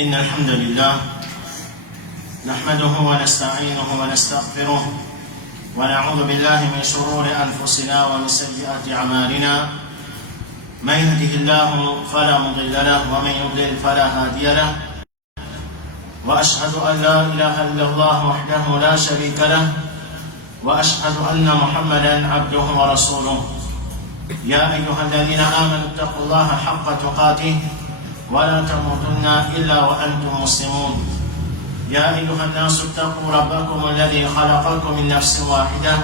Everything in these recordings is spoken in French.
إن الحمد لله نحمده ونستعينه ونستغفره ونعوذ بالله من شرور أنفسنا ومن سيئات أعمالنا من يهده الله فلا مضل له ومن يضلل فلا هادي له وأشهد أن لا إله إلا الله وحده لا شريك له وأشهد أن محمدا عبده ورسوله يا أيها الذين آمنوا اتقوا الله حق تقاته ولا تموتن إلا وأنتم مسلمون يا أيها الناس اتقوا ربكم الذي خلقكم من نفس واحدة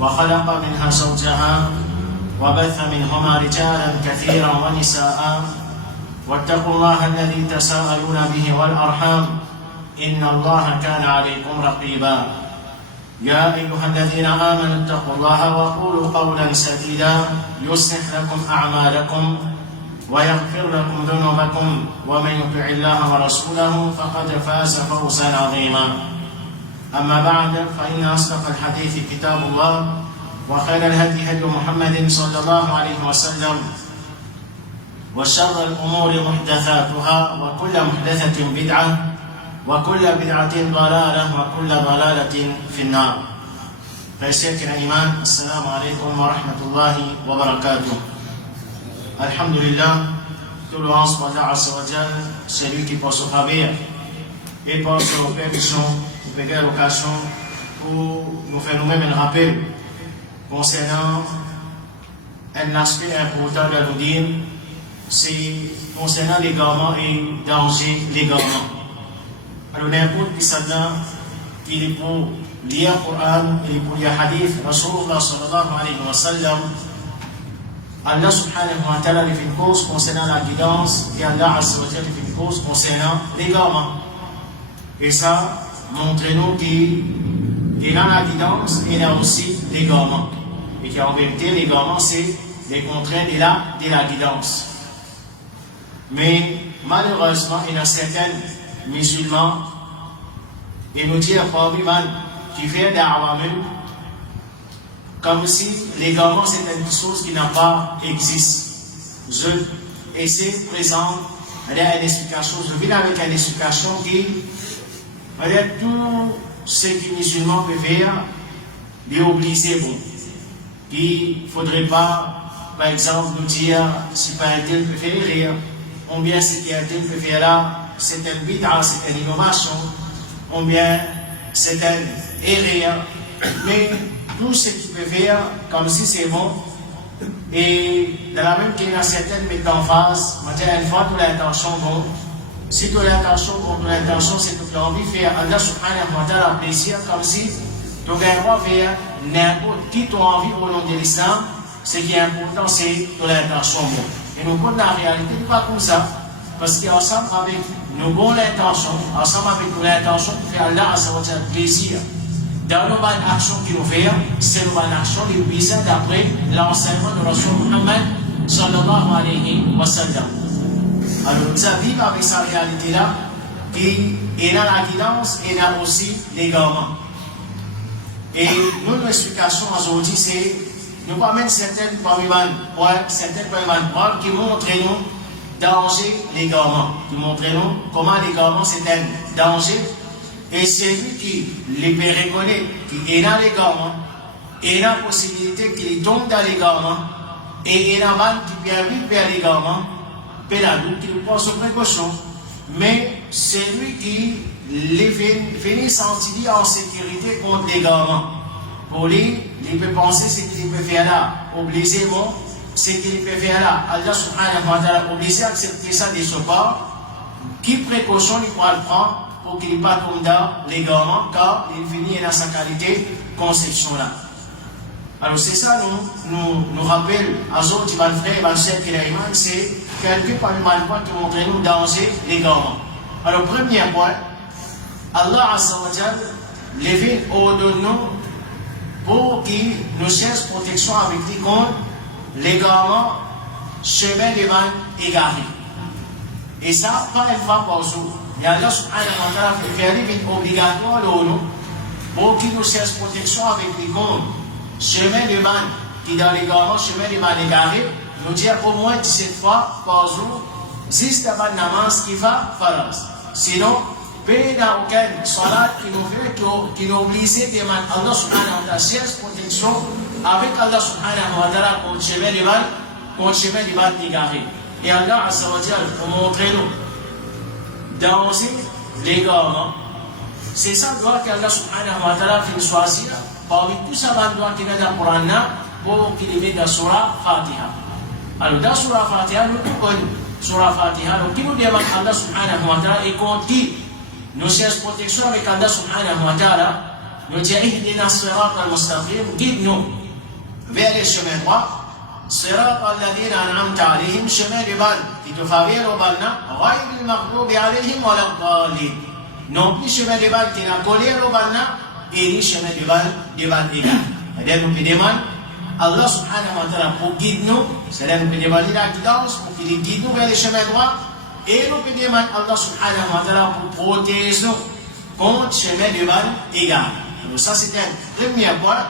وخلق منها زوجها وبث منهما رجالا كثيرا ونساء واتقوا الله الذي تساءلون به والأرحام إن الله كان عليكم رقيبا يا أيها الذين آمنوا اتقوا الله وقولوا قولا سديدا يصلح لكم أعمالكم ويغفر لكم ذنوبكم ومن يطع الله ورسوله فقد فاز فوزا عظيما أما بعد فإن أصدق الحديث كتاب الله وخير الهدي هدي محمد صلى الله عليه وسلم وشر الأمور محدثاتها وكل محدثة بدعة وكل بدعة ضلالة وكل ضلالة في النار. فيسير الإيمان السلام عليكم ورحمة الله وبركاته. Alhamdulillah, tout louange pour Allah Azza wa Jal, c'est lui qui porte son faveur et porte son permission, nous péguer l'occasion pour nous faire nous-mêmes un rappel concernant un aspect important de nous dire, c'est concernant l'égarement et danger l'égarement. Alors n'importe qui s'adonne qu'il est pour lire le Coran et pour lire le hadith, Rasulullah sallallahu alayhi wa sallam, Allah subhanahu wa ta'ala fait une cause concernant la guidance et Allah azza wa jalla fait une cause concernant l'égarement. Et ça montre-nous qu'il y a la guidance et il y a aussi l'égarement. Et qu'en vérité, l'égarement c'est les contraires de la guidance. Mais malheureusement, il y a certains musulmans, et nous disent parmi qui fait da'wa même, comme si l'égarement c'est une chose qui n'a pas existé. Et c'est présent, il y a une explication, je viens avec une explication qui, peut-être tout ce que les musulmans peuvent faire, les obliger, bon. Il ne faudrait pas, par exemple, nous dire si par un tel peut faire rire, ou bien si un tel peut faire là, c'est un bid'a, c'est une innovation, ou bien c'est un erreur, mais tout ce qu'il peut faire comme si c'est bon, et dans la même qu'il y a certaines mettent en face, une fois que l'intention bon, si tu as l'intention bon, ton intention c'est que tu as envie de faire Allah subhanahu wa ta'ala plaisir, comme si tu as le droit de faire n'importe qui tu as envie au nom de l'islam, ce qui est important c'est ton intention bon. Et nous comptons la réalité, n'est pas comme ça, parce qu'ensemble avec nos bonnes intentions, ensemble avec nos intentions pour faire Allah azza wa jalla plaisir, dans nos bonnes actions qu'il nous fait, c'est nos bonnes actions les puissantes d'après l'enseignement de Rasul Muhammad sallallahu alayhi wa sallam. Alors nous avons vécu avec cette réalité-là, qu'il y a la guidance et il y a aussi l'égarement. Et notre explication aujourd'hui, c'est nous parlons certaines preuves qui montrent nous danger l'égarement, qui montrent nous comment l'égarement c'est un danger. Et celui qui les peut reconnaître qu'il est dans l'égarement, et la possibilité qu'il tombe dans l'égarement, et il y a un qui peut arriver vers l'égarement, peut la doute qu'il prend ses précautions. Mais celui qui finit sentir en sécurité contre l'égarement, pour lui, il peut penser ce qu'il peut faire là, obliger bon, ce qu'il peut faire là. Allah subhanahu wa ta'ala obligé à accepter ça de son part, qui précaution il pourra le prendre pour qu'il ne pas tombe dans l'égarement, car il finit dans sa qualité conception là. Alors c'est ça nous rappelle à autres frères et sœurs qui l'aiman, c'est quelqu'un parmi les points qui montre nous danger l'égarement. Alors premier point, Allah azza wa jalla les ordonne nous pour qu'il nous cherche protection avec lui contre l'égarement, chemin devant égaré. Et ça, pas une fois par jour. Et Allah subhanahu wa ta'ala fait une obligatoire pour qu'il nous cherche protection avec lui contre chemin devant qui dans l'égarement, chemin devant égaré, nous dire au moins 17 fois par jour juste avant le namaz qui va faraz. Sinon, il n'y a aucun salat qui nous fait, qui nous oblige de demander Allah subhanahu wa ta'ala cherche protection avec Allah subhanahu wa ta'ala contre le chemin du mal égaré. Et Allah azza wa jalla pour montrer nous danser l'égarement. C'est ça le droit qu'Allah subhanahu wa ta'ala fait choisir parmi tous ces droits qu'il y a dans le Coran pour qu'il mette dans la surah Fatiha. Alors dans la surah Fatiha, nous connaissons surah Fatiha. Donc qui nous demande Allah subhanahu wa ta'ala et qu'on dit nous cherchons protection avec Allah subhanahu wa ta'ala, nous disons ihdina sirat al-mustaqim, guide-nous vers les chemins droits. Sirat al-ladina an'amta alayhim, chemin du bal qui te faveur au balna, ghayril maghdubi alayhim wa lad-dallin. Non plus chemin de balle qui n'a collé au balna et ni chemin de balle égal. C'est-à-dire nous demandons Allah subhanahu wa ta'ala pour guider nous, c'est-à-dire nous demandons la guidance pour qu'il guide nous vers les chemins droits et nous demandons Allah subhanahu wa ta'ala pour protéger nous contre le chemin de balle égal. Donc ça c'est un premier point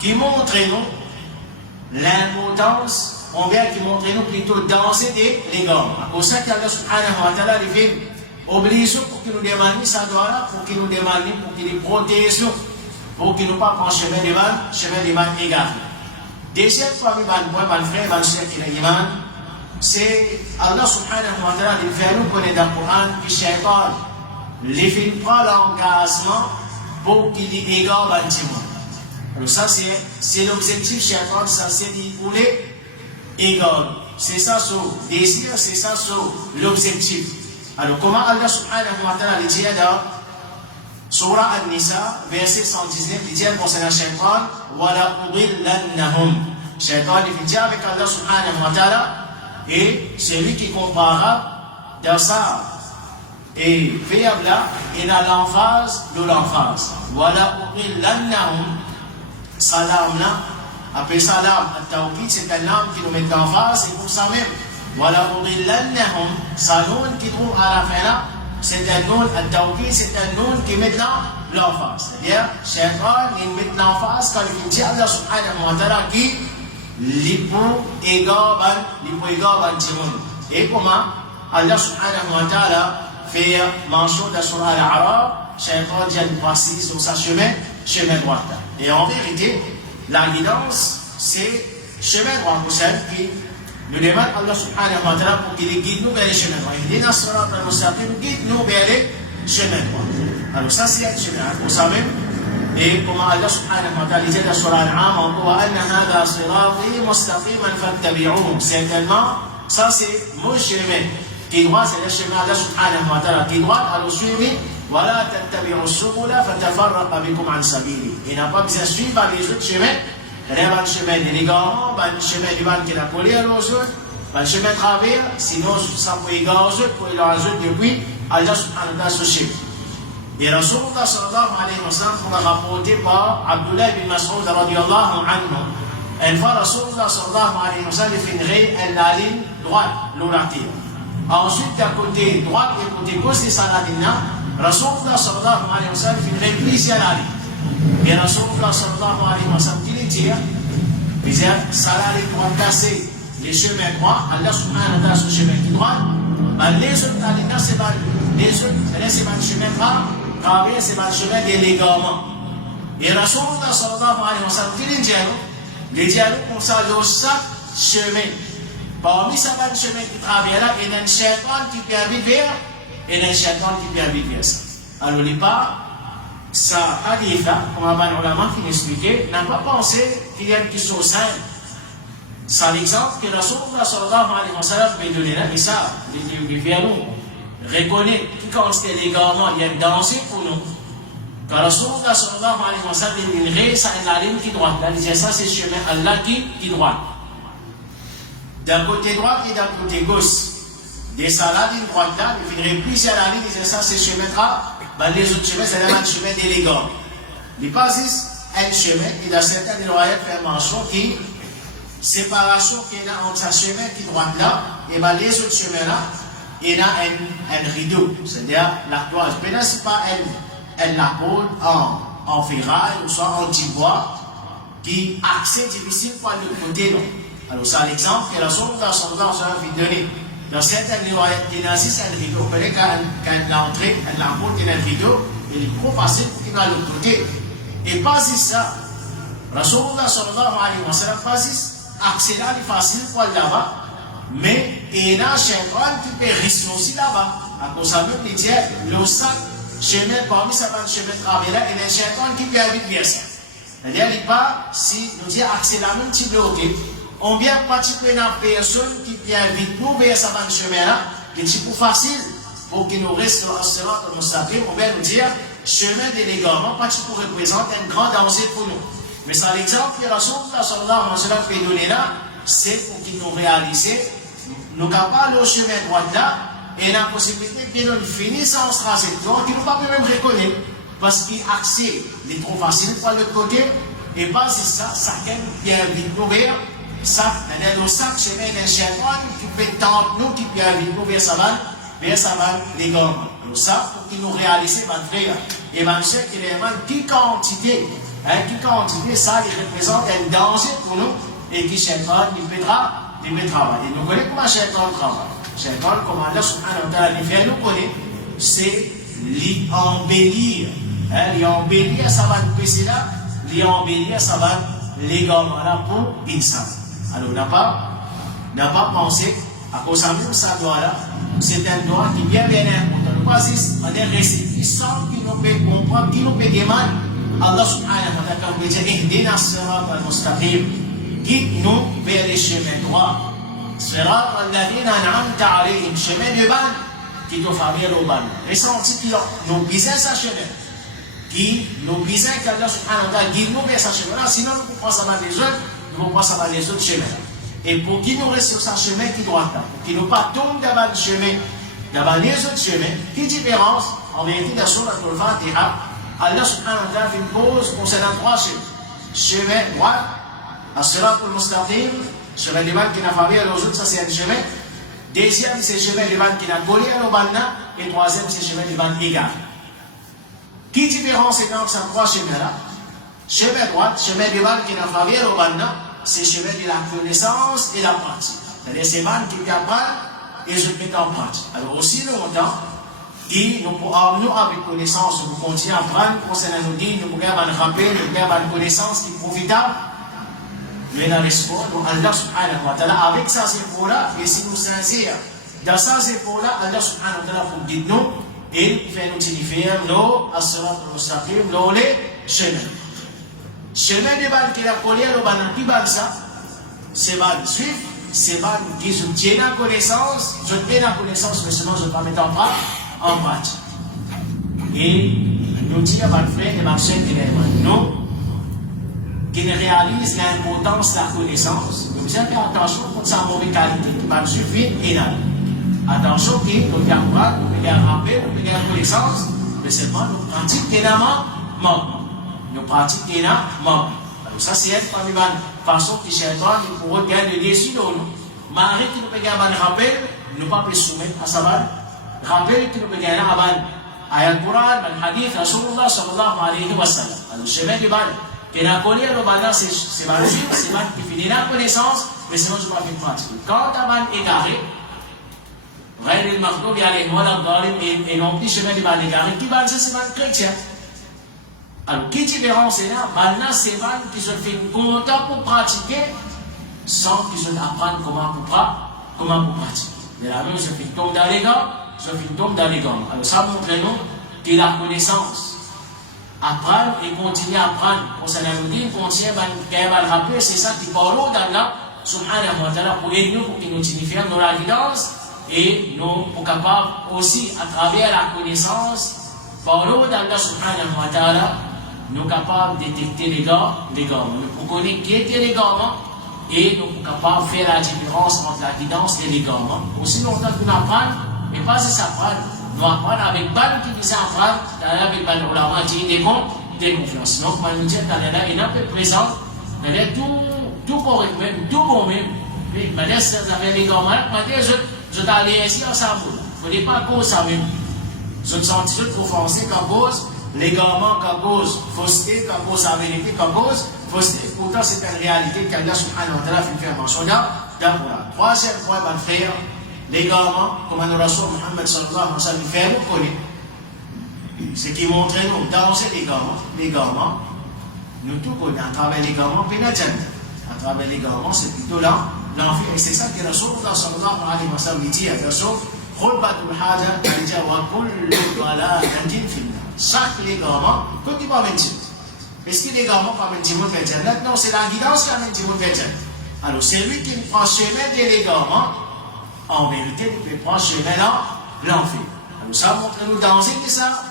qui montre nous l'importance, on vient qui montre nous plutôt danser des gars. Pour ça qu'Allah subhanahu wa ta'ala les fait oblige pour qu'il nous demande ça doit pour qu'il nous demande pour qu'il nous protège pour qu'il nous pas prenne chemin de mal égal. Deuxième parmi les frères et sœurs qui l'ont c'est Allah subhanahu wa ta'ala de faire nous connaître dans le Coran que Shaitan les fait prendre l'engagement pour qu'il y égare bâtiment. Alors ça c'est l'objectif Shaitan, ça c'est d'y rouler égale. C'est ça son désir, c'est ça son l'objectif. Alors, comment Allah subhanahu wa ta'ala dit dans Surah An-Nisa, verset 119, il dit concernant Shaitan, Wala udillannahum. Shaitan, il dit avec Allah subhanahu wa ta'ala, et celui qui compara dans ça, et verbe là, il a l'emphase de l'emphase. Wala udillannahum. Salam là, après salam, at-tawqid, c'est un âme qui nous met l'emphase, et pour ça même. Voilà, Saloun qui trouve à la fin là, c'est un nom, al-tawqid, c'est un nom qui met l'emphase. C'est-à-dire, Shaitan, il met l'emphase quand il dit Allah subhanahu wa ta'ala qui l'ipou égaban timoun. Et comment Allah subhanahu wa ta'ala fait mention de la surah al-Arab, Shaitan dit précise sur sa chemin droit. Et en vérité, la guidance, c'est chemin droit pour celle qui nous demande Allah subhanahu wa ta'ala pour qu'il guide nous vers les chemins droits. Il dit dans Surat al-Mustaqim, guide nous vers les chemins droits. Alors ça c'est un chemin, vous savez. Et comment Allah subhanahu wa ta'ala dit dans Surat al-Am, wa anna hadha sirati mustaqiman fattabi'uhu. Certainement, ça c'est mon chemin. Qui droit, c'est le chemin Allah subhanahu wa ta'ala. Qui droit, alors suivez, wala tattabi'u subula fatafarraqa bikum an sabili. Il n'a pas besoin de suivre les autres chemins. Il y a un chemin de l'égarement, un chemin du mal qui a collé à l'autre, un chemin de travers, sinon ça peut égarer aux autres, pour les autres depuis Allah subhanahu wa ta'ala ce chemin. Et Rasulullah sallallahu alayhi wa sallam, on a rapporté par Abdullah bin Mas'ud radiyallahu anhu. Une fois Rasulullah sallallahu alayhi wa sallam définirait la ligne droite, l'orative. Ensuite, d'un côté droit et côté gauche de sa ligne, Rasulullah sallallahu alayhi wa sallam définirait plusieurs lignes. Et Rasulullah sallallahu alayhi wa sallam dit il dit ça allait pour passer les chemins droits, Allah subhanahu wa ta'ala ce chemin qui droit, les autres là c'est pas le chemin droit, travers c'est pas le chemin de l'égarement. Et Rasulullah sallallahu alayhi wa sallam dit il dit comme ça le chaque chemin parmi ça va le chemin qui traverse là, il y a un shaitan qui peut arriver vers et il y a un shaitan qui peut arriver vers ça. Alors les pas ça hadith, comme Abban Ulama qui l'expliquait, n'a pas pensé qu'il y a une question simple. C'est l'exemple que Rasulullah sallallahu alayhi wa sallam peut donner là, et ça, il vient nous reconnaître que quand c'était légalement, il y a une danger pour nous. Quand Rasulullah sallallahu alayhi wa sallam dit ça est la ligne qui droite, là, il dit ça c'est le chemin Allah qui droite. D'un côté droit et d'un côté gauche. Des salades, une droite là, il viendrait plus à la ligne, il dit ça c'est le chemin droit. Les autres chemins, c'est un chemin d'élégant. Les passes, un chemin, il y a certaines loyaux faire mention qui, séparation qu'il y a entre ce chemin qui est droite là, et les autres chemins là, il y a un rideau, c'est-à-dire l'ardoise. Maintenant, ce n'est pas un lapode en ferraille ou soit en tibois, qui est assez difficile pour le côté. Alors, c'est l'exemple que la Rasulullah sallallahu alayhi wa sallam donner. Dans certaines riwayat qui nazis, c'est le rideau. Vous connaissez quand l'entrée, l'ampoule qui est le rideau, il est trop facile pour qu'il va de l'autre côté. Et pas si ça. Rasulullah sallallahu alayhi wa sallam, pas si accélérer est facile pour aller là-bas, mais il y a un shaitan qui peut risquer aussi là-bas. À cause de ça, il dit, le sac, chemin, parmi ça, le chemin de travail là, il y a un shaitan qui peut éviter bien ça. C'est-à-dire, il pas, si nous disons accélérer un petit bloqué, on vient participer à une personne qui peut éviter nous vers ça, le chemin là, qui est plus facile pour qu'il nous reste à ce moment de nous on vient nous dire, chemin d'élégamment, parce qu'il représente un grand danger pour nous. Mais ça, l'exemple que Rasulullah sallallahu alayhi wa sallam fait donner là, c'est pour qu'il nous réalise, nous capables au chemin droit là, et la possibilité que nous finissions en trajectoire, qui nous pas même reconnaître, parce qu'il accès est trop facile pour l'autre côté, et pas si ça vient vite ouvert, ça, dans le sac, chemin d'un shaitan qui peut tenter nous, qui peut vite ouvert sa vanne, vers sa vanne légalement. Alors ça, pour qu'il nous réalise, mon frère, et mon soeur, qu'il est vraiment qui quantité, ça, il représente un danger pour nous, et qui shaitan, il peut travailler. Et nous connaissons comment shaitan travaille. Shaitan, comme Allah subhanahu wa ta'ala, nous connaît, c'est l'embellir. L'embellir, ça va nous passer là, l'embellir, ça va légalement là pour Insan. Alors, on n'a pas pensé, à cause de même ça doit là, c'est un droit qui est bien important. Nous passons à des récipient qui nous peut comprendre, qui nous peut demander. Allah subhanahu wa ta'ala nous dit Ihdina as-sirat al-mustaqim, guide-nous vers les chemins droits. Sirat al-ladhina an'amta alayhim, chemin de ban qui nous fait bien au ban. Ressenti qui nous besoin sa chemin, qui nous besoin qu'Allah subhanahu wa ta'ala guide nous vers sa chemin. Sinon nous pouvons passer par les autres, nous pouvons passer par les autres chemins. Et pour qu'il nous reste sur sa chemin qui doit là, pour qu'il ne pas tombe dans le chemin, dans les autres chemins, qui différence en vérité dans Surat al-Fatiha. Allah subhanahu wa ta'ala fait une pause concernant trois chemins. Chemin droit, as-sirat al-mustaqim, chemin de ban qui n'a pas vu à l'autre, ça c'est un chemin. Deuxième, c'est le chemin de ban qui n'a collé à l'autre, et troisième, c'est le chemin de ban égal. Qui différence est dans ces trois chemins-là? Chemin droit, chemin de ban qui n'a pas vu à l'autre, c'est le chemin de la connaissance et la pratique. C'est-à-dire, c'est ban qui apprend et je mets en pratique. Alors, aussi longtemps, et nous pouvons, nous, avec connaissance, nous continuons à apprendre, concernant nous dire, nous pouvons avoir un rappel, nous pouvons avoir une connaissance qui est profitable. Mais la réponse, nous, Allah subhanahu wa ta'ala, avec ces efforts-là, et si nous sincères, dans ces efforts-là, Allah subhanahu wa ta'ala, pour dire nous, il fait nous signifier, nous, as-sirat al-mustaqim, nous, les chemins. Chemin de ban qui est collé à l'autre, qui bat ça, c'est ban suivre, c'est ban qui se tient la connaissance, je tiens la connaissance, mais sinon je ne vais pas mettre en pratique. Et nous disons à votre frère et ma soeur qui ne réalisent l'importance de la connaissance, nous devons faire attention pour sa mauvaise qualité, qui va suffire et là. Attention qui nous apprendre, nous devons rappeler, nous devons connaissance, mais seulement nous pratiquons énormément. Nous pratiquons énormément. Alors ça c'est une parmi les façons qui cherchent pour regarder le dessus de nous. Malgré que nous pouvons un rappel, nous ne pouvons pas soumettre à sa balle. Rappel que nous pouvons gagner à balle. Ayat Quran, le hadith, Rasulullah sallallahu alayhi wa sallam. Alors, le chemin de balle, qui n'a collé à l'obala, c'est balle qui finit la connaissance, mais sinon je ne peux pas faire pratique. Quand la balle est garée, غير المغضوب عليهم ولا الضالين, et non plus chemin de balle égaré, qui balle ça, c'est balle chrétien. Alors, qui différence est là? Balle là, c'est balle qui se fait content pour pratiquer, sans qu'ils se apprennent comment pratiquer. Mais la même, je fais tombe dans les gants, Alors, ça montre nous que la connaissance, apprendre et continuer à apprendre, concernant nous dire, continuer à rappeler, c'est ça qui parle d'Allah, subhanahu wa ta'ala, pour aider nous, pour qu'il nous signifie nos évidence, et nous, pour capable aussi, à travers la connaissance, parle d'Allah, subhanahu wa ta'ala, nous capables de détecter les gars, nous pour connaître qui étaient les gars, et nous sommes capables de faire la différence entre la guidance et les gamins. Aussi longtemps que nous apprenons, mais pas si ça apprend, nous apprenons avec ban qui disait apprendre, avec ban ulama qui des confiance. Donc, nous disons que il est un peu présent, il est tout correct même, tout bon même. Mais maintenant, si vous avez les gamins, je t'ai allé ici ensemble. Vous ne pas cause ça même. Je me sens trop offensé qu'à cause, les gamins qu'à cause, fausseté, qu'à cause la vérité, qu'à cause, pourtant c'est une réalité qu'Allah subhanahu wa ta'ala fait une mention là. Troisième point, mon frère, l'égarement, comme le Rasoul Muhammad sallallahu alayhi wa sallam fait nous connaître. Ce qui montre nous, dans l'égarement, nous tout connaissons à travers l'égarement, puis à travers l'égarement, c'est plutôt là, l'enfer. Et c'est ça que le Rasoul sallallahu alayhi wa sallam dit à Rasoul, Khulbatul Haja, il dit, wa kullu dalalatin finna. Chaque l'égarement, comme il va mentir. Est-ce que l'égarement va mentir mon fait Jannat? Non, c'est la guidance qui a mentir mon fait Jannat. Alors, c'est lui qui prend chemin de l'égarement, en vérité, il peut prendre chemin là, l'enfer. Alors, ça montre nous danser de ça,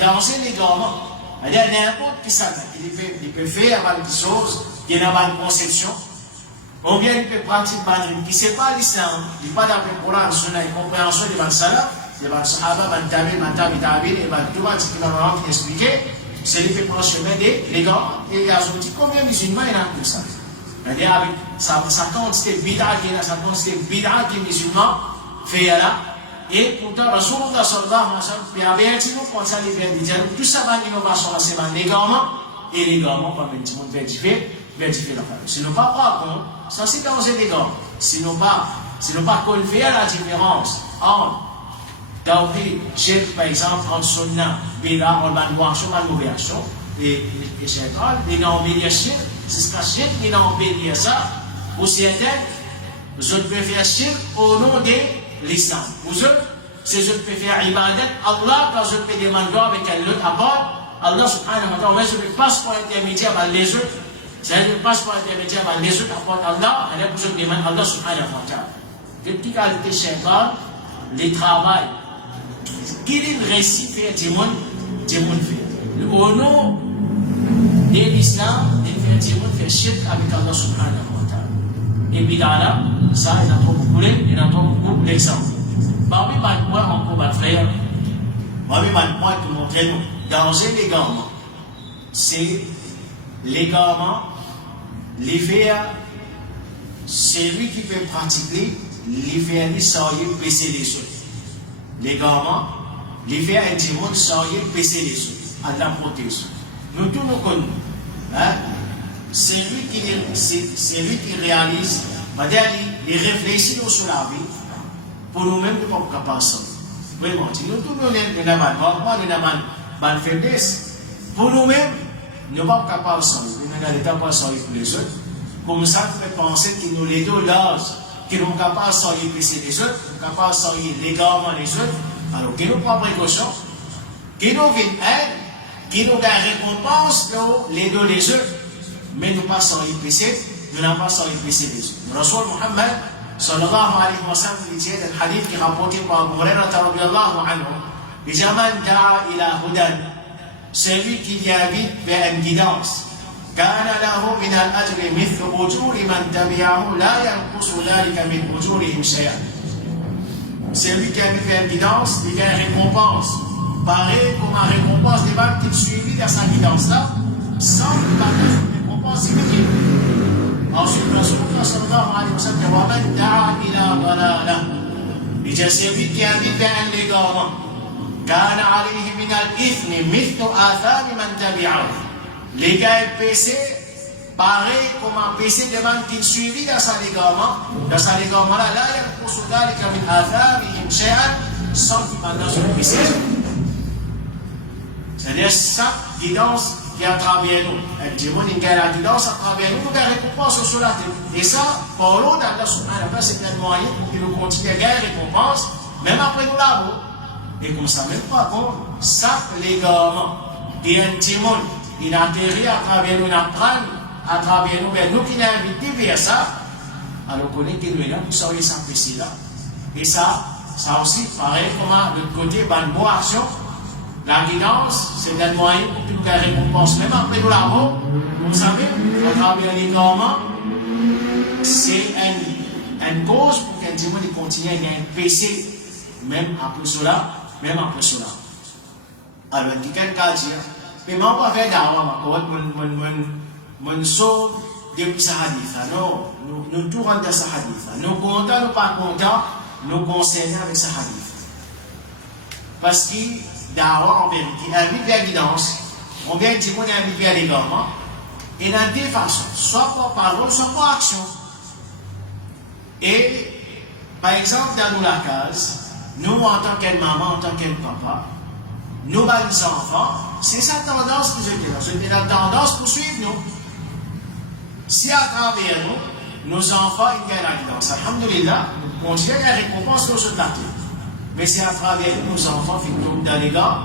danser l'égarement. C'est-à-dire, n'importe qui ça, il peut faire quelque chose, il y a une conception. On vient, il peut pratiquer qui ne sait pas l'islam, il n'est pas dans le Coran, une compréhension de la salaf, de la sahaba, de la tabi, et de tout ce qui m'a expliqué, c'est lui qui prend chemin de l'égarement. Et il y a combien de musulmans il y a tout ça? C'est-à-dire, avec sa quantité de bid'a que les musulmans font là, et pourtant, Rasulullah sallallahu alayhi wa sallam, il y avait un petit mot comme ça, il vient de dire, tout ça va l'innovation, c'est l'égarement, et l'égarement, pas même, tout le monde va différer la famille. Sinon, pas par contre, ça c'est quand c'est l'égarement. Sinon, pas qu'on fait la différence entre Tawhid, Shirk, par exemple, entre Sunnah, Bida, on va voir sur ma mauvaise action, et Shaitan, les non-béliers Shirk, c'est ce qu'a Shirk, les non-béliers ça, ou certains, vous autres pouvez faire Shirk au nom de l'islam. Vous autres, c'est je peux faire ibadat, Allah, quand je peux demander avec un autre apport, Allah subhanahu wa ta'ala, je ne passe pas intermédiaire par les autres, c'est-à-dire je ne passe pas intermédiaire par les autres apports Allah, et là, je demande Allah subhanahu wa ta'ala. De toute qualité, Shaitan, les travail, qu'il est le récit fait, du monde fait. Au nom de l'islam, il fait du monde fait shirk avec Allah subhanahu wa ta'ala. Et puis là, ça, il en trouve beaucoup d'exemples. Parmi les points, encore, ma frère, parmi les points pour montrer nous, dans l'égarement, c'est l'égarement, l'effet, c'est lui qui peut pratiquer l'effet sans y baisser les choses. L'égarement, l'effet a été monde sans y baisser les choses, à la protection. Nous tous nous connaissons. Hein? C'est lui qui réalise, il réfléchit sur la vie pour nous-mêmes ne pas capables de vraiment, nous tous nous avons une faiblesse. Pour nous-mêmes, nous ne sommes pas capables de nous n'avons pas capables pour les autres. Comme ça, nous pouvons penser que nous les deux l'âge, qui sont capables de s'ennuyer les autres, capables de s'ennuyer légalement les autres, alors qu'ils nous prennent précaution, qu'ils nous viennent aide, qu'ils nous donnent récompense les deux les autres, mais nous pas s'ennuyer nous n'avons pas s'ennuyer les autres. Le Rasoul Muhammad, sallallahu alayhi wa sallam, il dit dans le hadith qui est rapporté par Abu Hurairah radiyallahu anhu, il dit man da'a ila hudan, celui qui invite vers une guidance. كان له من الأجر مثل أجور من تبعه لا ينقص ذلك من أجورهم شيئا. Celui qui a fait une guidance, il a une récompense. Pareil comme la récompense des gens qui suivent dans sa guidance-là, sans une récompense illimitée. Ensuite, Rasulullah sallallahu alayhi wa sallam dit وَمَنْ دَعَا إِلَى ضَلَالَةٍ. Il dit celui qui a invité un l'égarement, كان عليه من الإثم مثل آثام من تبعه. Les gars péché, pareil comme un péché de gens qui suivent dans sa l'égarement là, là, il y a un pourcentage qui a mis à sans qu'il m'a dans son péché. C'est-à-dire, chaque guidance qui est à travers nous, elle dit, il y a la guidance à travers nous, nous avons récompense sur la tête. Et ça, pour l'autre, c'est un moyen pour qu'il nous continue à gagner récompense, même après nous l'avons. Et comme ça, même pas bon, ça, l'égarement, il y a un petit monde. Il atterrit à travers nous, à travers nous, mais nous qui l'avons invité vers ça, alors on connaît que nous là, pour sauver sa péché là. Et ça aussi, pareil, comme de l'autre côté, une bonne action, la guidance, c'est un moyen pour que nous ayons récompense. Même après nous l'avons, vous savez, à travers l'égarement, c'est une cause pour qu'un démon continue à gagner un péché, même après cela. Alors, quelqu'un dit, mais je ne vais pas faire d'avoir mon sauve depuis ce hadith. Non, nous tout rentrons dans ce hadith. Nous contents, nous pas contents, nous concernons avec ce hadith. Parce que d'avoir en vérité, invite vers la guidance, on vient dire qu'on est invité vers l'égarement, et dans deux façons, soit par parole, soit par action. Et Par exemple, dans la case, nous, en tant que maman, en tant que papa, nous, les enfants, c'est sa tendance que je dis là. C'est la tendance pour suivre nous. Si à travers nous, nos enfants, ils gagnent la guidance. Alhamdulillah, nous continuons la récompense que nous avons. Mais c'est à travers nous, nos enfants, qui tombent dans les gars,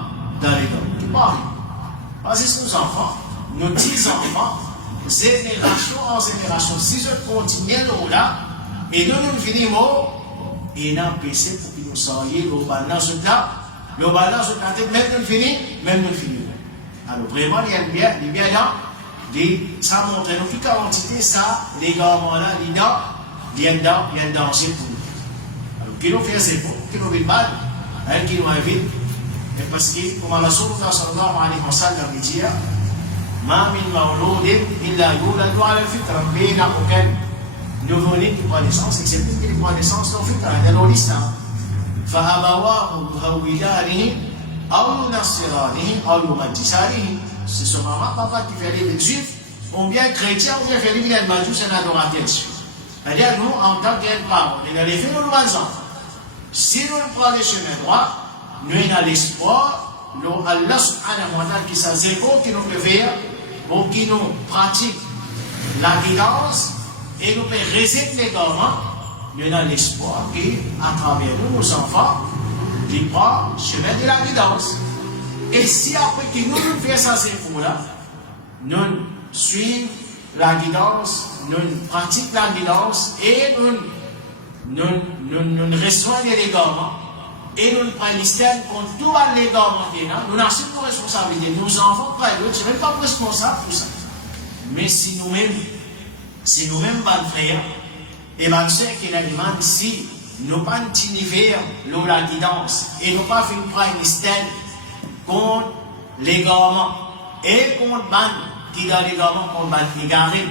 Qui parlent. Parce que nos enfants, nos petits enfants, génération en génération, si je continue là, et nous finissons, et nous PC pour que nous soyons le balance là, même nous finissons, Alors vraiment, il y a bien là, ça montre nous toute quantité, ça, les gars là, il y a un danger pour nous. Alors, qui nous fait c'est bon, qui nous fait mal, qui nous invite, parce que, comme Allah sallallahu alayhi wa sallam dit, Ma min mawloudin illa yuladu ala al-fitra. Mais il n'y a aucun nouveau-né qui prend naissance, excepté qu'il prend naissance dans le fitra, dans l'islam. فَأَبَوَاهُ يُهَوِّدَانِهِ أَوْ يُنَصِّرَانِهِ أَوْ يُمَجِّسَانِهِ. C'est son maman, papa qui fait les juifs, ou bien chrétiens, ou bien fait les majus, c'est un adorateur. C'est-à-dire, nous, en tant que parents, on a les faits, nous nous enfants. Si nous prenons le chemin droit, nous avons l'espoir, Allah subhanahu wa ta'ala qui s'est zéro, qui nous peut faire, pour qui nous pratique la guidance, et nous peut réciter les governments, nous avons l'espoir qu'à travers nous, nos enfants, ils prennent le chemin de la guidance. Et si après que nous faisons ça, c'est là, nous suivons la guidance, nous pratiquons la guidance, et nous recevons les governments, et nous prenons l'islam contre tous les governments. Nous assumons nos responsabilités. Nos enfants, je ne suis même pas responsable pour ça. Mais si nous-mêmes, bonnes frères, et bonnes sœurs qui l'alimentent, si nous ne pas faire la guidance, et nous pas faire prendre l'islam contre les gouvernements, et contre les qui dans les gouvernements, contre les égarés,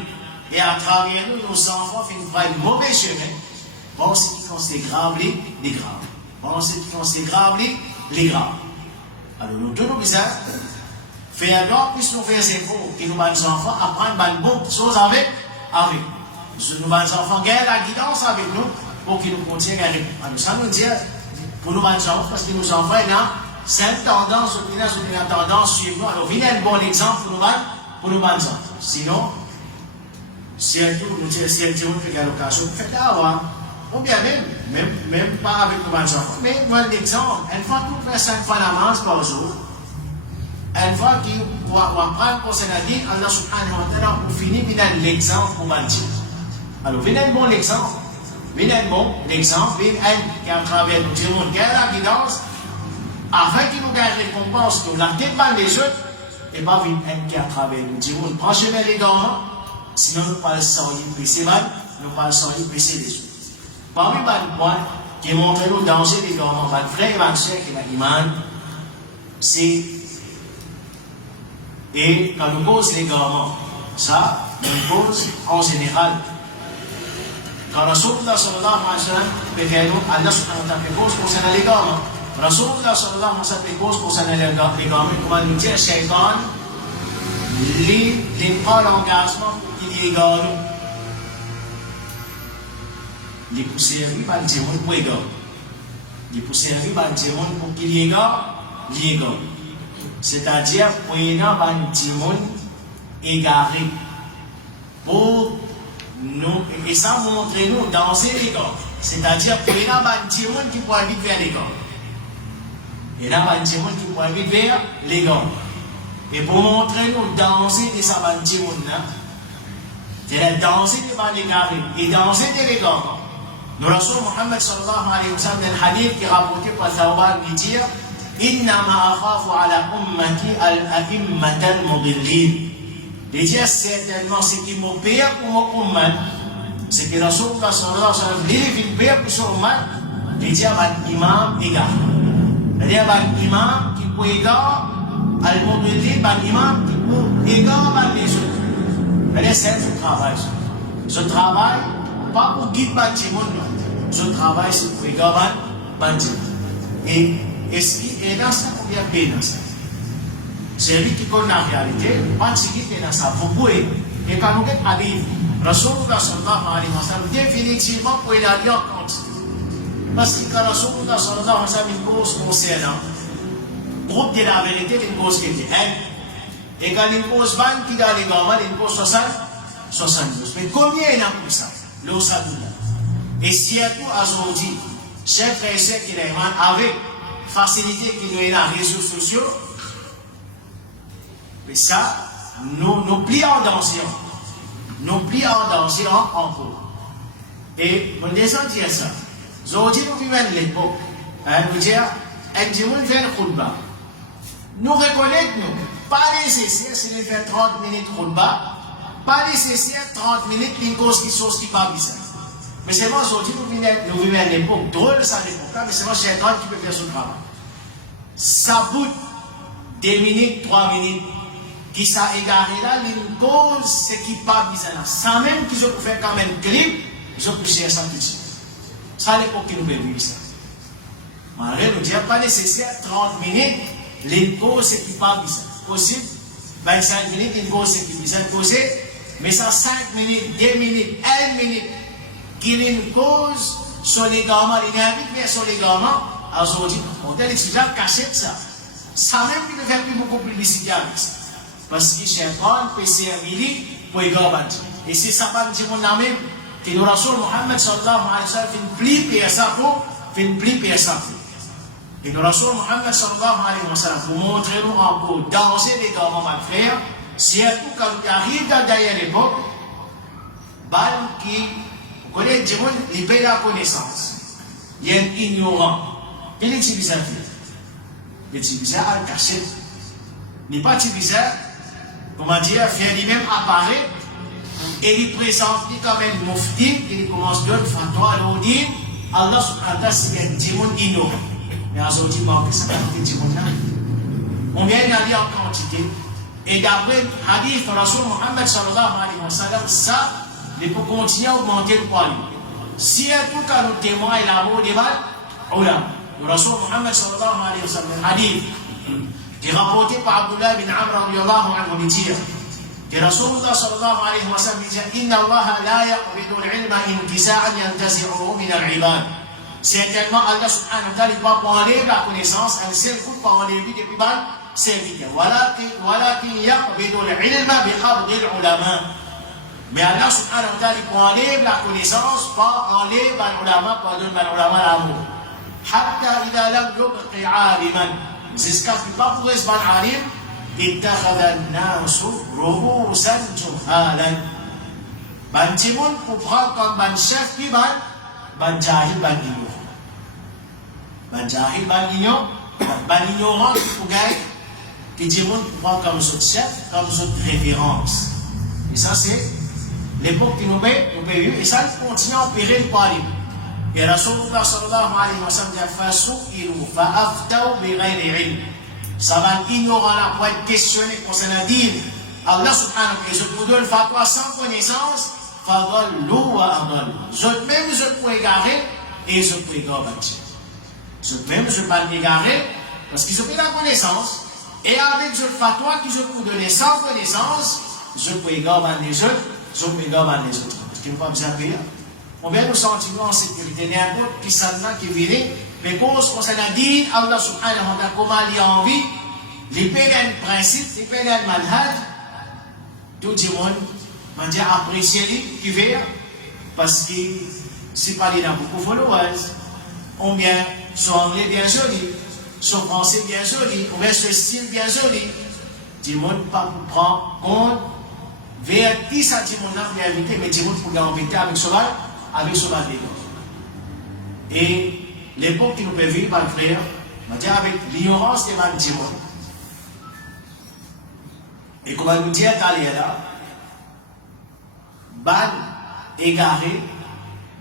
et à travers nous, nos enfants font un mauvais chemin, bon, c'est qui considère grave, les graves. Bon, c'est qui considère grave, les graves. Alors, nous devons faire alors, puisque nous faisons des efforts, que nos enfants apprennent de bonnes choses avec. Nos enfants gagnent la guidance avec nous pour qu'ils nous continuent à garder. Alors, ça nous dit, pour nos enfants, parce que nos enfants, c'est une tendance, une tendance suivre nous. Alors, venez un bon exemple pour nos enfants. Sinon, si un jour nous disons, si un jour nous faisons l'occasion, faites-la avoir. Ou bien même pas avec nos enfants. Mais moi, l'exemple, une fois qu'on fait 5 fois la masse par jour, une fois qu'il va prendre pour se dire, Allah subhanahu wa ta'ala, on finit par l'exemple pour bâtir. Alors, venez un bon exemple. Venez un bon exemple. Venez un qui a travers nous dire, qui a la guidance, afin qu'il nous gagne récompense, que nous la tête pas les autres, et pas venir un qui a travers nous dire, on prend chemin les gants, sinon nous pas le sortir PC mal, nous pas le sortir PC les autres. Parmi les points qui montrent le danger des gouvernements, les frères et les sœurs qui l'alimentent, c'est, et quand nous pose les gouvernements, ça, nous pose en général. Quand Rasulullah sallallahu alayhi wa sallam, Allah subhanahu wa ta'ala pose concernant les gouvernements. Rasulullah sallallahu alayhi wa sallam pose concernant les gouvernements, comment nous dire, Shaitan, il prend l'engagement pour qu'il y ait des gouvernements. Les poussières par le démon pour égard. Les poussières par le démon pour qu'il y ait égard. C'est-à-dire, pour y avoir un démon égaré. Pour nous, et ça montre nous danser l'égard. C'est-à-dire, pour y avoir un démon qui pourrait vite vers l'égard. Il y a un démon qui pourrait vite vers l'égard. Et pour montrer nous danser de ça, un démon là, c'est danser devant l'égaré et danser de l'égard. Nous Rasul Muhammad sallallahu alayhi wa sallam, dans le hadith qui est rapporté par Thawban, il dit Innama akhafu ala ummati al-a'immata al-mudillin. Il dit certainement ce qui m'opère pour mon ummat, c'est que Rasul sallallahu alayhi wa sallam, il fait pour son ummat, il dit un imam égaré. C'est-à-dire un imam qui peut égarer al-mudillin, un imam qui peut égarer les autres. C'est ce travail. Ce travail, pas pour guider le monde, ce travail c'est pour égarer bandit. Et est-ce qu'il est dans ça ou bien pas dans ça? C'est lui qui connaît la réalité, pas qui est dans ça. Vous pouvez, et quand nous arrivons, Rasulullah sallallahu alayhi wa sallam, définitivement pour aller en compte. Parce que quand Rasulullah sallallahu alayhi wa sallam une cause concernant groupe de la vérité, une cause qui était un. Et quand une cause ban qui dans les gamins, une cause 72. Mais combien il y en a pour ça? L'eau sadoula. Et surtout aujourd'hui, chers frères et sœurs qui avec facilité qui nous est dans les réseaux sociaux, mais ça, nous plions en danger. Nous plions en danger en cours. Et on descend dire ça. Aujourd'hui, nous vivons l'époque. Nous disons, nous faisons un khutbah. Nous reconnaissons, pas nécessaire, si nous faisons 30 minutes khutbah, pas nécessaire 30 minutes d'une cause qui chose qui pas bizarre. Mais c'est moi aujourd'hui, nous vivons à l'époque drôle, ça l'époque-là, mais c'est moi chez qui peut faire son travail. Ça bout 2 minutes, 3 minutes, qui s'est égaré là, une cause, c'est qui pas bizarre. Sans même qu'ils ont fait quand même clip, ils ont pu chercher ça tout de suite. Ça l'époque qui nous peut vivre ça. Malgré nous dire, pas nécessaire 30 minutes, les causes, c'est qui pas bizarre. Possible, 25 minutes, une cause, c'est qui bizarre. Possible, mais ça 5 minutes, 2 minutes, 1 minute, qui est une cause sur les gamins, il y a un mais sur les gamins, aujourd'hui, on a les gens cachés de ça. Ça même qui ne fait plus beaucoup de publicité avec ça. Parce que chez un peut servir pour les gamins. Et c'est ça, dit mon ami, que nous Rasul Muhammad sallallahu alayhi wa sallam fait une pli pour ça. Et nous Rasul Muhammad sallallahu alayhi wa sallam pour montrer nous encore danger des gamins, ma frère, surtout quand il arrive derrière l'époque, bal qui connaît du monde, il paye la connaissance. Il y a un ignorant. Il est bizarre. Il est bizarre à cacher. Il n'est pas bizarre, comment dire, faire lui-même apparaître et il présente comme un moufti, il commence à donner fatwa à l'audit. Allah subhanahu wa ta'ala, c'est un démon ignorant. Mais aujourd'hui, il manque ça, c'est un démon là. On vient d'aller en quantité. Et d'après le hadith de Rasul Muhammad sallallahu alayhi wa sallam, ça, il faut continuer à augmenter le poids. Si tout cas nous témoins et l'amour des mal, le Rasul Muhammad sallallahu alayhi wa sallam, hadith, qui est rapporté par Abdullah bin Amr radiallahu anhu, dit que Rasulullah sallallahu alayhi wa sallam dit Inna Allah la yaqbidu al-ilma intisa'an yantazi'uhu min al-ibad. Certainement, Allah subhanahu wa ta'ala, il va prendre la connaissance, un seul coup pour enlever depuis mal, serviteur. ولكن يقبض العلم بقبض العلماء. Mais Allah subhanahu wa ta'ala, il enlève la connaissance, pas enlève l'ulama, pas donne l'ulama l'amour. حتى إذا لم يبق عالما. Jusqu'à ce qu'il ne pas pourrait se battre alim, اتخذ الناس رؤوسا جهالا. Ban timon pour prendre comme ban chef, puis ban jahil, ban ignorant. Ban jahil, ban ignorant qui pour gagner, qui timon pour prendre comme son chef, comme son référence. Et ça c'est l'époque qui nous met, et ça il continue à opérer le parler. Et Rasulullah sallallahu alayhi wa sallam dit fasu'ilu fa'aftau bighayri ilm. Ça va ignorer la pour être questionné concernant dire Allah subhanahu wa ta'ala, je vous donne fatwa sans connaissance, fadallu wa adallu. Je même je peux égarer et je peux égarer. Je même je peux pas égarer parce qu'ils ont pris la connaissance et avec je fatwa que je peux donner sans connaissance, je peux égarer les autres, je peux égarer les autres. Parce qu'ils n'ont pas besoin de payer. On vient nous sentir en sécurité. N'importe qui s'en a qui vient, mais cause concernant dire Allah subhanahu wa ta'ala comment il a envie, les pays un principe, les pays un manhaj, tout le monde m'a dit apprécier lui qui vient parce que c'est pas les beaucoup de followers. On vient son anglais bien joli, son français bien joli, on vient ce style bien joli. Tout le monde pas pour prendre compte vers qui ça dit mon âme vient inviter, mais tout le monde pour l'inviter avec son bagage. Et l'époque qui nous peut vivre, par frère, m'a dit avec l'ignorance des mandimons. Et comme nous dit à là, ban égaré,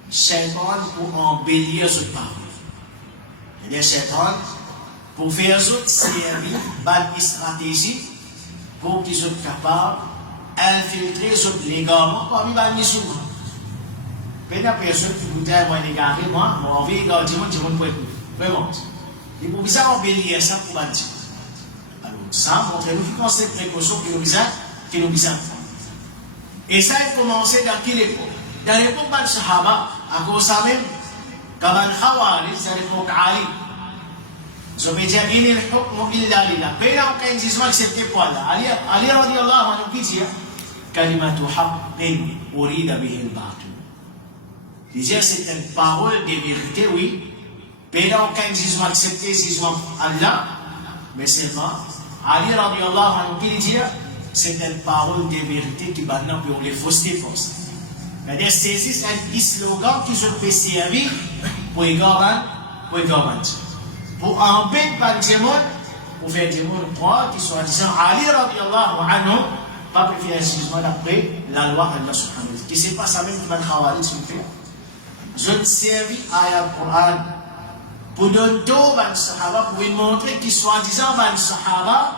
Shaitan pour embellir ce parole. Et les Shaitan pour faire autres servir, ban une stratégie pour qu'ils soient capables d'infiltrer les gamins parmi les musulmans. La personne qui vous dit, moi, égaré, moi, on veut égarer, du monde pour écouter. Vraiment. Et pour ça, on embellir ça pour bâtir. Alors, ça, montrez-nous qui conseille précaution que nous visons. Et ça a commencé dans quelle époque? Dans l'époque de Sahaba, à cause de ça même, comme un Khawarij, c'est l'époque Ali. Je vais dire, il est le hukm illa lillah. Mais là, on a un jugement accepté pour Allah. Ali radiallahu anhu qui dit, kalimatu haqqin urida bihi al-batil. Il dit, c'est une parole de vérité, oui. Mais là, on a un jugement accepté, jugement Allah. Mais seulement, Ali radiallahu anhu qui dit, c'est une parole de vérité qui va nous pour les faussetés. C'est-à-dire, c'est un slogan qui se fait servir pour les gouvernements. Pour empêcher par des gens, pour faire des gens croire qu'ils sont disant Ali radiallahu anhu, pas préférer un jugement d'après la loi d'Allah subhanahu wa ta'ala. Qui c'est pas ça même qui va travailler sur le fait. Je te servis à la Coran pour donner tout à Sahaba, pour lui montrer qu'ils sont disant à Sahaba,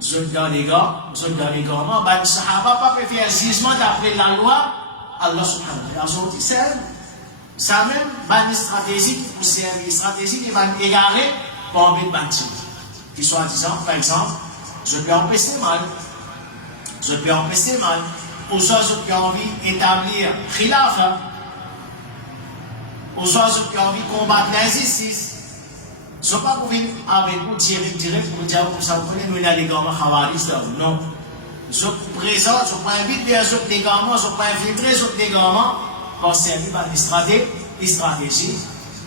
je dans les gars, ben Sahaba pas préférer un jugement d'après la loi Allah subhanahu wa ta'ala. C'est ça même, une stratégie qui sert, une stratégie qui va égarer pour empêcher de bâtir. Qui soit disant, par exemple, je peux empêcher mal, ou soit je peux envie d'établir khilafa, ou soit je peux envie de combattre l'injustice. Je ne vais pas pouvoir avec vous direct pour dire que ça vous connaît, nous, il y a des gamins khawaris là. Non. Je présente, je peux inviter les autres gamins, je peux infiltrer les autres gamins. Pour servir par une stratégie,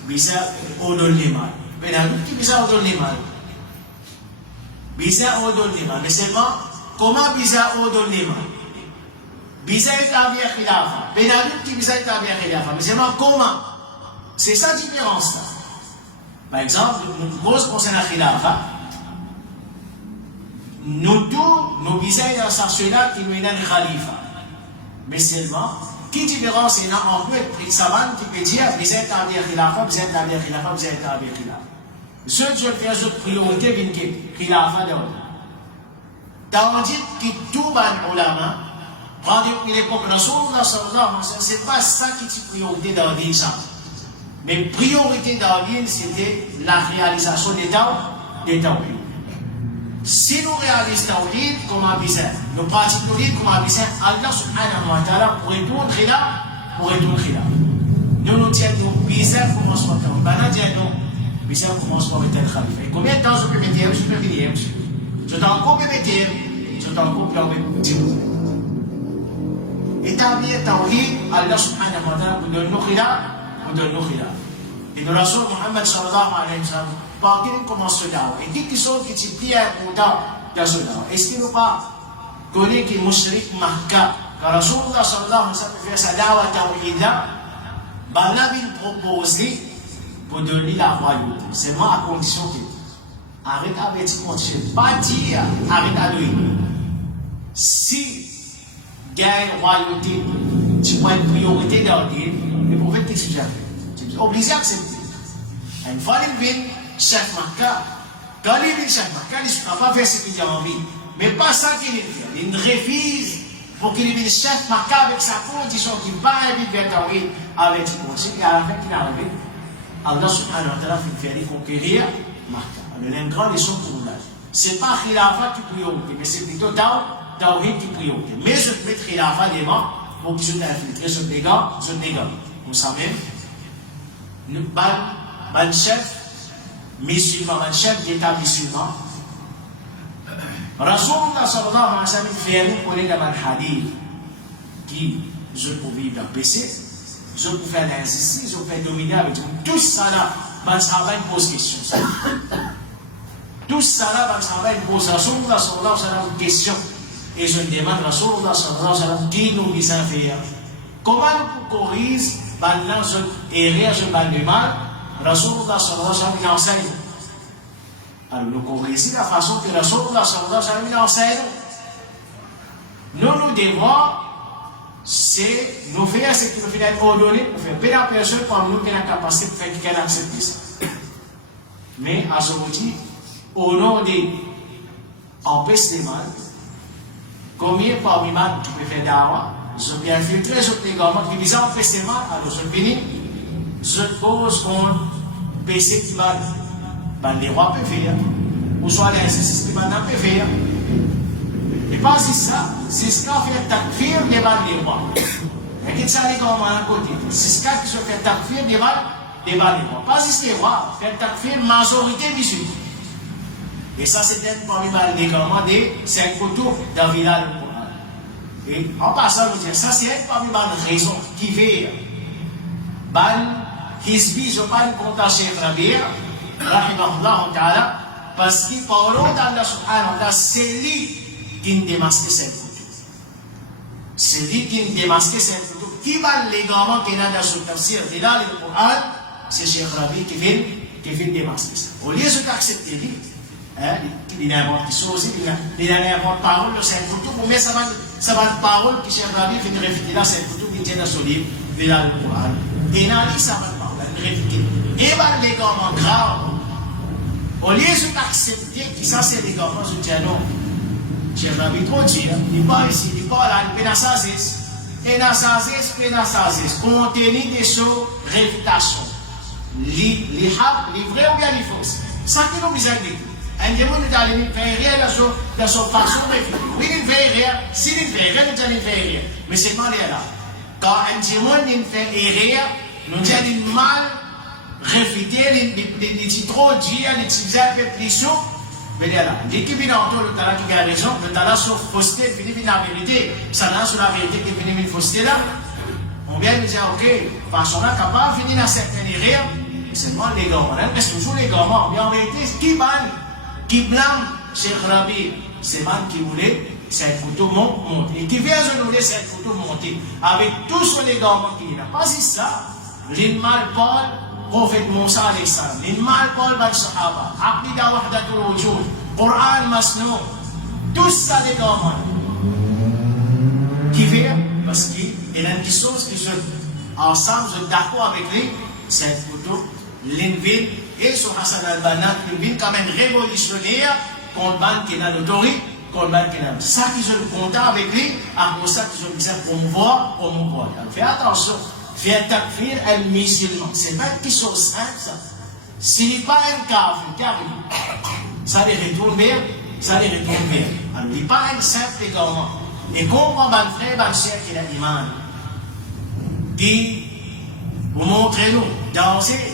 bizarre au don les mal. Mais là, tout bizarre au don les mal. Bizarre au don les mal. Mais seulement, comment bizarre au don les mal? Bizarre établir khilafa. Mais là, tout bizarre établir khilafa. Mais seulement, comment? C'est ça la différence là. Par exemple, nous cause concernant khilafa. Nous tous, nous bizarres dans sa cela qui nous est dans le khalifa. Mais seulement, qui différence est là en peu de savant qui peut dire vous êtes à dire khilafa, vous êtes à dire khilafa, vous êtes à dire khilafa. Ce que je fais, cette priorité, c'est khilafa d'ordre. Tandis que tout le ulama, pendant l'époque de Rasulullah sallallahu alayhi wa sallam, c'est pas ça qui est priorité dans l'île ça. Mais priorité dans l'île, c'était la réalisation des tawhid. Si nous réalisons tawhid comme un bizarre, nous pratiquons tawhid comme un bizarre, Allah subhanahu wa ta'ala pour répondre là. Nous nous disons, bizarre commence par tawhid. Maintenant, disons, bizarre commence par être khalifa. Et combien de temps je peux me dire, je peux finir? Je t'en coupe me dire, je t'en coupe me dire. Établir tawhid, Allah subhanahu wa ta'ala pour donner nos khila. Et le Rasul Muhammad sallallahu alayhi wa sallam, par qui il commence ce dawa? Et qui sont qui te prièrent pour dans ce dawa? Est-ce qu'il nous pas connu qu'il mushrik Makkah? Quand Rasulullah sallallahu alayhi wa sallam fait sa dawa tawhid là, Allah il propose pour donner la royauté. C'est moi à condition que arrête avec ce qu'on ne pas dire, arrête à lui. Si gagne royauté, tu prends une priorité dans le prophète t'explique. Obligé à accepter. Une fois qu'il vient, chef Makkah, quand il vient chef Makkah, il ne va pas faire ce qu'il a envie. Mais pas ça qu'il fait. Il refuse pour qu'il vienne chef Makkah avec sa condition qu'il ne va pas inviter vers Tawhid avec ses conditions. Et à la fin qu'il arrive, Allah subhanahu wa ta'ala fait faire conquérir Makkah. Alors, il y a une grande leçon pour nous là. Ce n'est pas Khilafa qui priorité, mais c'est plutôt Tawhid qui priorité. Mais je peux mettre Khilafa devant pour qu'ils soient infiltrés sur des gars, Vous savez, nous, ban chef musulman, ban chef d'État musulman, Rasulullah sallallahu alayhi wa sallam fait pour les gamins hadith qui, je peux vivre dans le PC, je peux faire l'injustice, je peux faire dominer avec tout ça là, ban sahaba pose question. Tout ça là, ban sahaba pose Rasulullah sallallahu alayhi wa sallam une question. Et je me demande Rasulullah sallallahu alayhi wa sallam qui nous dit ça faire. Comment nous corriger Maintenant, je erreur, je parle de mal. Rasulullah sallallahu alayhi wa sallam enseigne. Alors, nous comprenons la façon que Rasulullah sallallahu alayhi wa sallam enseigne. Nous devons, c'est nous faire ce qui nous fait ordonner, pour faire bien la personne comme nous qui avons la capacité de faire quelqu'un accepter ça. Mais, à ce moment-là, au nom de empêcher les mal, combien parmi mal qui peut faire d'awa? Je peux infiltrer sur les gamins qui disent empêcher mal, alors je finis, je pose contre PC qui va, les rois peuvent faire, ou soit les injustices qui peuvent faire. Et pas si ça, c'est ce qu'on fait takfir devant les rois. Et qui ça les gamins à côté? C'est ce qui se fait takfir devant débat les rois. Pas juste les rois, fait takfir majorité musulmane. Et ça, c'était parmi les également des 5 photos d'un village du Coran. Et en passant, nous disons, ça, c'est parmi les raisons qui veillent. Hizbi, je parle contre Cheikh Rabir, rahimahullah ta'ala, parce qu'il parle d'Allah subhanahu wa ta'ala, c'est lui qui démasque cette photo. C'est lui qui démasque cette photo. Qui va légalement qu'il a dans son tafsir, il a le Coran, c'est Cheikh Rabir qui vient démasquer ça. Au lieu d'accepter lui, il invente des choses, il invente parole de cette photo, mais ça va être parole qui Cheikh Rabir vient réfuter là, cette photo qui tient dans son livre, il a le Coran. Et dans lui, ça va être parole, réfuter. Et va légalement grave. Au lieu d'accepter que ça c'est légalement, je dis non. Cheikh Rabir trop dit, il parle ici, il parle là, il peut dans sa zeste. Et dans sa zeste, contenu des choses, réfutation. Les vrais ou bien les fausses. Ça qui nous besoin de tout. Un démon est allé faire rien dans son façon de réfuter. Oui, il ne fait rien. S'il ne fait rien, nous allons faire rien. Mais c'est pas là. Quand un démon ne fait rien, nous allons mal réfuter les trop dire, les petits répétitions. Mais là, l'équipe est dans le talent qui a raison, le talent sur fausseté, finit la vérité. Ça n'a sur la vérité qui finit une fausseté là. On vient de dire, ok, façon là, capable de finir dans certaines erreurs. Seulement les gamins, mais toujours les gamins. Mais en vérité, qui blâme Cheikh Rabir, c'est man qui voulait cette photo monter. Et qui vient de nous laisser cette photo monter. Avec tous les gamins qui n'ont pas dit ça. L'immal Paul, prophète Moussa alayhi salam. L'immal Paul, Bal Sahaba. Aqida Wahdatul Wujud. Coran Masnou. Tout ça les gamins. Qui vient parce qu'il y a des choses qui sont ensemble, sont d'accord avec lui. Cette photo. L'Invil et son Hassan al-Banna, l'Invil quand même révolutionnaire contre Ban qui est dans l'autorité, contre Ban qui est dans. Ça qu'ils ont content avec lui, après ça qu'ils ont dit promouvoir. Alors fais attention, fais takfir un musulman. C'est pas quelque chose simple ça. S'il n'est pas un kafir, ça les retourne vers. Alors il n'est pas un simple également. Et comprends Ban frère, Ban cher qui a l'iman. Puis, vous montrez-nous, danser.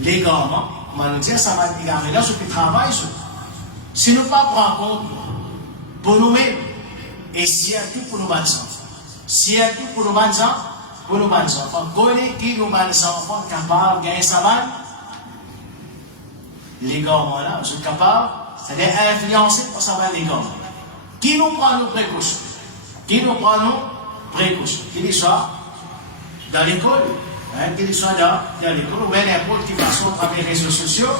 Les gamins, on va nous dire, ça va être égaré là, ceux qui travaillent sur. Si nous ne pas prendre compte pour nous-mêmes, et s'il y a tout pour nos bonnes enfants, s'il y a tout pour nos bonnes enfants, connaître qui nos bonnes enfants capables de gagner sa balle, les gamins là, sont capables, c'est-à-dire influencer pour savoir les gamins. Qui nous prend nos précautions? Qu'il soit dans l'école. Qu'il soit dans l'école, ou bien n'importe qui façon à travers les réseaux sociaux,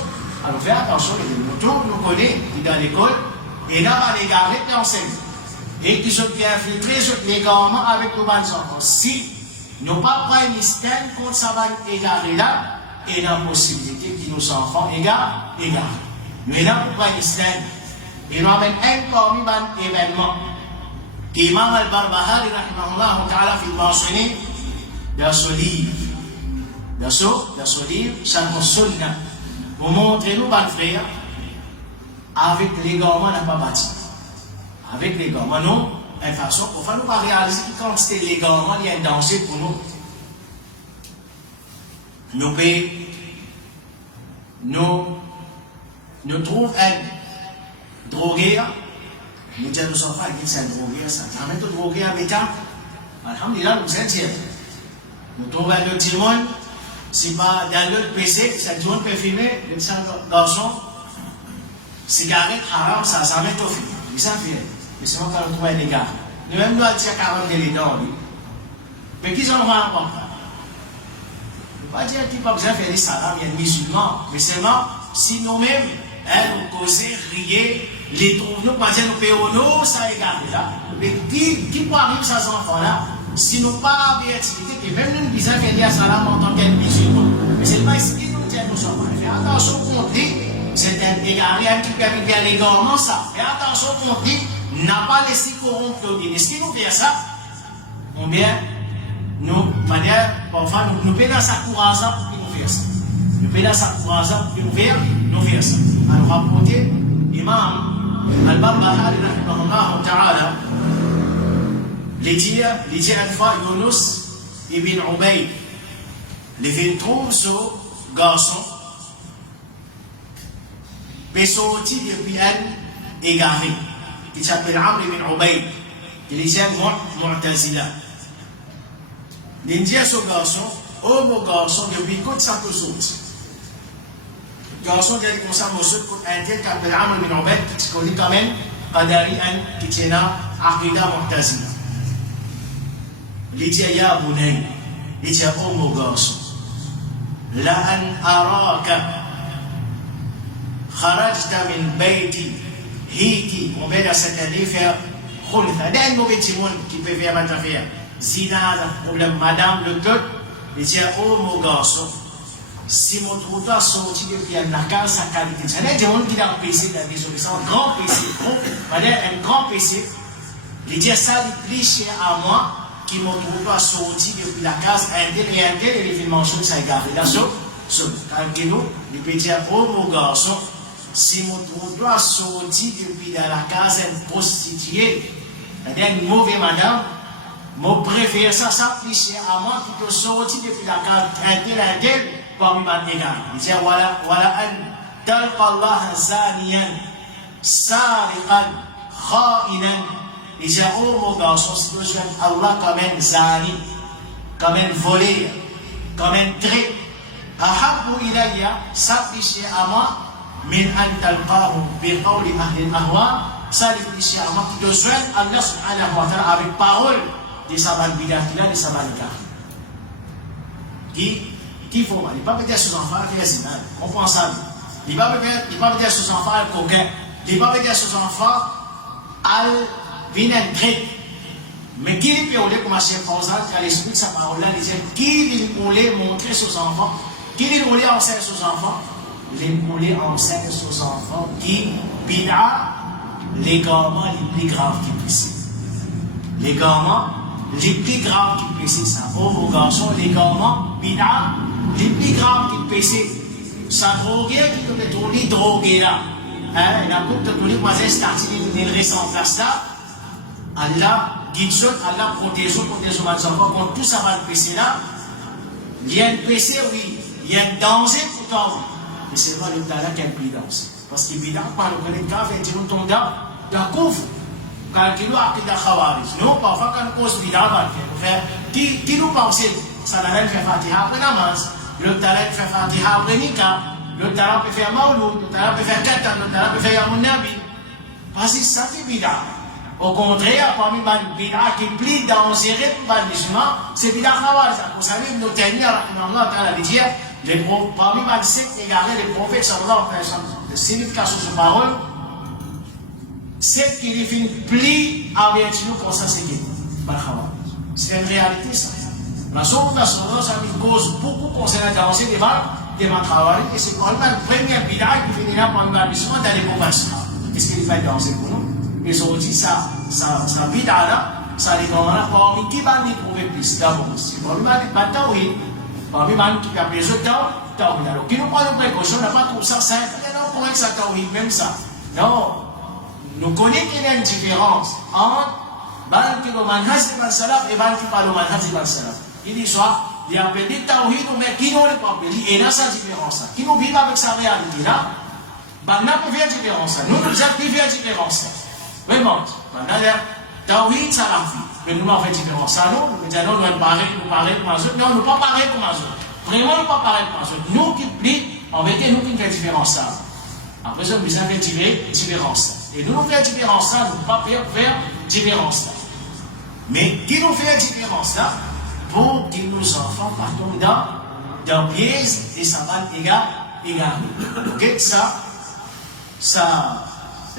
alors fais attention, nous connaissons qui dans l'école, et là, on va les garder et enseigner. Et qui sont bien infiltrés les gamins avec nos bonnes enfants. Si nous pas pris une stand contre ça va égarer là, et la possibilité que nos enfants égarent. Nous sommes là pour prendre une stand. Et nous avons un parmi les événements. Imam al-Barbahari, rahimahullah ta'ala, fait mentionner dans ce livre. Dans ce livre, Sharh Sunnah, vous montrez-nous, mon frère, avec les gamins, on n'a pas bâti. Avec les gamins, non, de façon, pour faire nous pas réaliser que quand c'était les gamins, il y a un danger pour nous. Nous trouvons un drogué, nous disons nos enfants, c'est un drogué, ça. Jamais tout drogué avec un. Alhamdulillah, nous sommes nous trouvons un autre témoin. Si pas dans l'autre PC, cette zone peut filmer, le petit garçon, cigarette haram, ça jamais tout filmé. Il s'en fait. Mais c'est moi qui trouve un égard. Nous-mêmes, nous avons 40 de l'édor. Mais qui sont vraiment pas? Je ne veux pas dire qu'il n'y a pas besoin de faire des salams, il y a des musulmans. Mais seulement, si nous-mêmes, nous causons, riez, les trouvons, nous pas dire nous payons, nous, ça égare là. Mais qui peut arriver à ces enfants-là? Si nous pas avec activité, et même nous disons qu'il y a salam en tant qu'un musulman. Mais c'est pas ce qui nous dit à nos enfants. Fais attention qu'on dit, c'est un égaré, un truc avec bien l'égarement, ça. Fais attention qu'on dit, n'a pas laissé corrompre le dîner. Est-ce qu'il nous fait ça? On vient, nous, de manière, parfois, nous payons sa courage pour qu'il nous fasse ça. Nous payons sa courage pour qu'il nous fasse ça. Alors, rapportez, Imam al-Barbahari, rahimahullah ta'ala, les dire une fois Yunus ibn Ubayd, les 23 sur garçon, peut sortir depuis un égaré, qui s'appelle Amr ibn Ubayd, qui est un Mu'tazila. Il dit à ce garçon, oh mon garçon, depuis quand ça peut sortir? Le garçon qui a dit comme ça, un tel qui s'appelle Amr ibn Ubayd, qui se connaît quand même, Qadari, qui tient à Aqida Mu'tazila. Il dit, ya Bunay, il dit, oh mon garçon, la an araka kharajta min bayti hiti, on va cette année faire khulfa. Il y a un mauvais timon qui peut faire ma affaire. Zina, problème, madame, le cœur, il dit, oh mon garçon, si mon trottoir sorti depuis un nakal, sa qualité. Il y a des gens qui ont un PC dans la maison, un grand PC, un grand PC. Il dit, ça, il plie cher à moi, qui m'ont trouvé sorti depuis la case, un tel et un tel, et les films mentionne ça égaré. Là, il peut dire, oh mon garçon, si mon trouvé sorti depuis la case, un prostitué, une mauvaise madame, mon préféré ça, ça cher à moi, qui peut sortir depuis la case, un tel, parmi ma égaré. Il dit, voilà, un talqa Allah zaniyan, sariqan, kha'inan. Il dit, oh mon garçon, si tu veux Allah comme un zani, comme un volé, comme un trait, ahabbu ilayya, s'afficher à moi, min an talqahu bi qawli ahli al-ahwa, s'afficher à moi, qui te joigne Allah subhanahu wa ta'ala avec parole de sa banbidakila, de sa banika. Qui faut, il ne va pas dire à ses enfants qu'il est zina, on pense ça. Il ne va pas dire à ses enfants al coquin, il ne va pas dire à ses enfants al vinaigre. Mais qui peut aller comme Cheikh Fawzan quand il explique sa parole là, il dit qui voulait montrer aux enfants, qui voulait enseigner aux enfants, il voulait enseigner aux enfants qui bid'a l'égarement les plus graves qui puissent. L'égarement les plus graves qui puissent, ça. Oh mon garçon, l'égarement bid'a les plus graves qui puissent. Ça droguer qui peut être les droguer là. Hein, la coupe de tous les voisins starting une récente place là. Allah guide, Allah protège les enfants contre tout ça va le péché là. Il y a un péché, oui. Il y a un danger pourtant. Mais c'est pas le talent qui a une danger. Parce qu'il vit par le connaître grave et dit nous tombe dans la couvre. Quand il nous a pris la khawarij. Nous, parfois, quand nous cause bid'a, qui nous pense, ça n'a rien fait Fatiha après namaz. Le talent fait Fatiha après Nika. Le talent peut faire Maouloud. Le talent peut faire Katan. Le talent peut faire Yamoun Nabi. Parce que ça fait bid'a. Au contraire, parmi les bid'a qui est plus dangereux pour les musulmans, c'est bid'a khawarij. Vous savez, nous tenir à la dire, parmi les sectes égarés, les prophètes, sallallahu alayhi wa sallam, la signification de cette parole, c'est qu'il est plus avec nous comme ça, c'est qui? C'est une réalité, ça. La source de la sallallahu ça nous cause beaucoup concernant le danger des khawarij, et c'est probablement la première bid'a qui finira parmi les musulmans dans les conversions. Qu'est-ce qu'il fait danser pour nous? Ils ont dit ça bid'a là, ça les gars parmi qui va les trouver plus d'abord. C'est parmi les tawhid, parmi les qui a besoin de tawhid. Alors, qui nous prend une précaution, n'a pas tout ça simple. Non, pour que ça tawhid, même ça. Non, nous connaissons qu'il y a une différence entre ban qui le manhaj de salaf et ban qui parle le manhaj de salaf. Il dit soit, il y a appelé tawhid, mais qui n'ont pas appelé. Et là, ça différence. Qui nous vivent avec sa réalité là, ban n'a pas fait différence. Nous avons fait différence. Vraiment, maintenant, tawhid, ça l'a fait. Mais nous avons fait différence. Nous disons, nous devons parler comme les autres. Non, nous ne pas parler comme les autres. Vraiment, nous ne pas parler comme les autres. Nous qui plions, en vérité, nous qui faisons différence. Après ça, nous avons fait différence. Et nous faisons différence. Nous ne pouvons pas faire différence. Mais qui nous fait différence là, pour que nos enfants partent dans le piège et ça va égarer. Ok, ça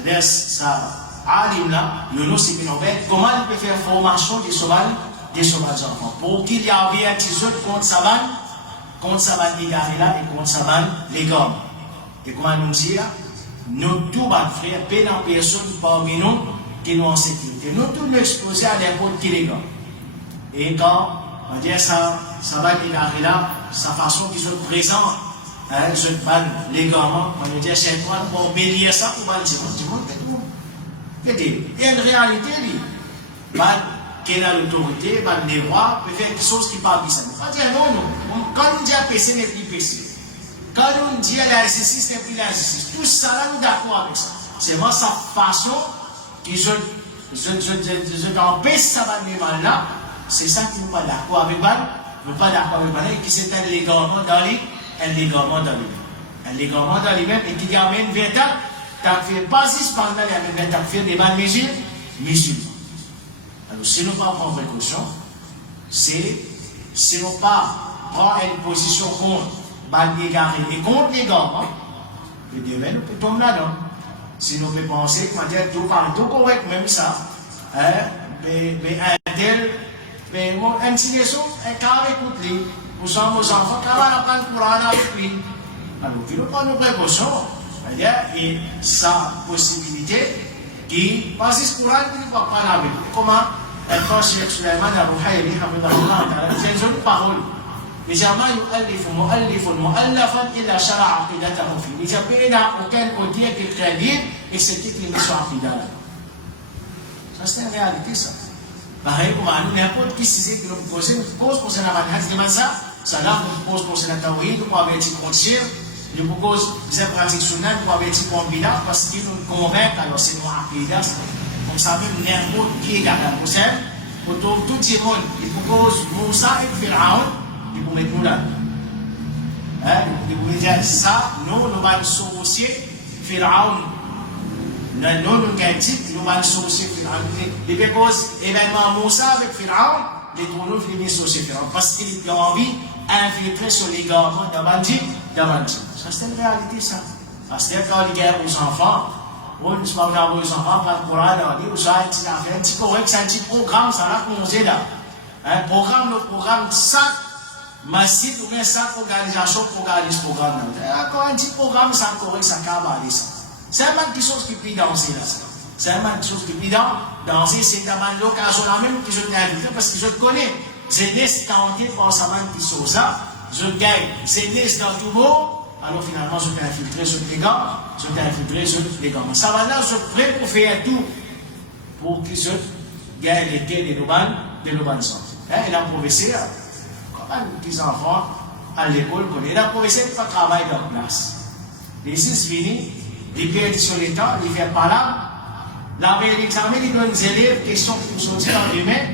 laisse ça. Alim là, Yunus ibn Ubayd, comment il peut faire formation des sauvages enfants pour qu'il y ait un avertissement contre Saban égaré là et contre Saban les gommes. Et comment nous dire, nous tous, frères, peine en personne parmi nous qui nous en sécurité. Nous tous nous exposés à n'importe qui les gommes. Et quand on va dire Saban égaré là, sa façon qu'ils sont présents, je parle les gommes, on va dire c'est toi, pour bénir ça, on va dire, il y a une réalité, qui a l'autorité, les rois, peut faire des choses qui parlent de ça. Il ne faut pas dire non. Quand on dit un PC, n'est plus PC. Quand on dit l'exercice, c'est plus l'exercice. Tout ça, là, nous d'accord avec ça. C'est vraiment sa façon qui je empêche ça va mal là. C'est ça qui nous pas d'accord avec mal. Nous pas d'accord avec mal et qui c'est un ligament dans lui, un ligament dans lui. Un ligament dans lui-même et qui amène vers ta, t'as fait pas si pendant il amène t'as fait des balles musulmans. Alors si nous pas prendre précaution, c'est si nous pas prendre une position contre balles égarées et contre les gamins, le demain nous peut tomber là-dedans. Si nous pouvons penser que manière tout partout correct, même ça, mais un tel, mais un petit garçon, un carré écoute lui, nous sommes aux enfants, quand on apprend le Coran avec lui. Alors, il nous prend nos précautions, et sa possibilité, qui, parce que ce Coran, il ne va pas avec lui. Comment, quand Cheikh Sulaiman Abu Hayri, c'est une jolie parole. Mais jamais mu'allafan illa shara'a aqidatahu fi. Il n'y a aucun auteur qui est très libre et c'est qui l'émission aqida. Ça c'est une réalité ça. Pareil comme n'importe qui sait que nous posons concernant la manhaj de ça, ça là nous pose concernant la tawhid, nous avons été contre shirk, nous pose des pratiques sunnah, nous avons été contre bid'ah parce qu'ils nous convainquent alors c'est nous aqida. Comme ça même n'importe qui est capable de faire, autour tout le monde, il propose Moussa et Pharaon. Il vous met nous là. Il vous dire ça, nous allons associer Pharaon. Nous allons nous associer Pharaon. Et parce événement Moussa avec Pharaon, les tournois finissent associer Pharaon. Parce qu'il a envie d'infiltrer sur les garments d'Amandji. Ça c'est une réalité ça. Parce que quand il y a aux enfants, on ne se parle pas aux enfants, pas de Coran, on dit, ça, c'est un petit correct, c'est un petit programme, ça là, qu'on sait là. Un programme, le programme, ça. Massif ou bien ça organisation pour garder ce programme là. Encore un petit programme ça correct ça cabaret ça. C'est un quelque chose qui peut danser là. C'est un quelque chose qui peut danser c'est dans l'occasion là même que je t'ai invité parce que je te connais. Jeunesse tenté par ça même qui sont ça. Je gagne. Jeunesse dans tout beau. Alors finalement je t'ai infiltré sur les gars. Je t'ai infiltré sur les gars. Ça va là je prêt pour faire tout pour que je gagne les quais de nos bandes sans. Et la professeur. Les enfants à l'école connaissent. La professeur ne pas travailler dans la classe. Les 6 finis, ils perdent sur les temps, ils ne font pas là. La veille d'examen, ils donnent aux élèves questions pour sortir en humain.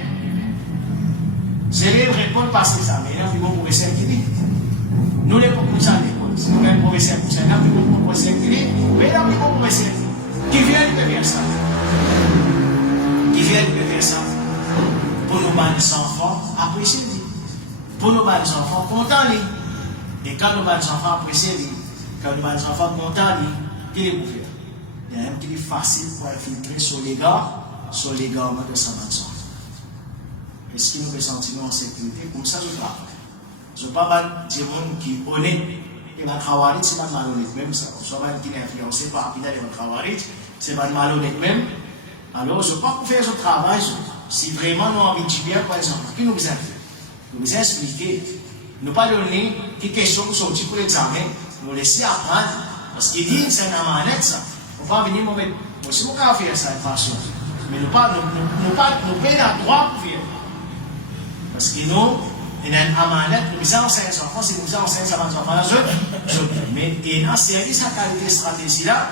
Les élèves répondent par ces examens. Il y a un professeur qui dit nous les comme ça à l'école. Si nous avons un professeur pour ça, il y a un professeur qui dit mais il y a un professeur qui vient de faire ça. Qui vient de faire ça pour nos enfants apprécier. Pour nos enfants contents, et quand nos enfants apprécient, quand nos enfants contents, qu'est-ce qu'ils vont faire? Il y a un petit facile pour infiltrer sur les gars de sa enfant. Est-ce qu'ils nous ressentent en sécurité? Comme ça, je ne parle pas. Je ne parle pas de monde qui est honnête. Et ma khawarit, c'est pas malhonnête même ça. Soit mal qui est influencé par Akida et ma khawarit, c'est pas malhonnête même. Alors, je ne peux pas faire ce travail. Si vraiment nous avons envie de bien pour les enfants, qui nous fait? Nous expliquer, nous pas donner des questions qui sont sorties pour l'examen, nous laisser apprendre. Parce qu'il dit, c'est un amanette ça. On va venir me mettre, moi aussi, on va faire ça de façon. Mais nous pas, nous payons le droit pour faire. Parce que nous, il y a un amanette, nous disons, c'est un enfant, si nous disons, c'est un enfant, mais il y a un service à qualité stratégie là,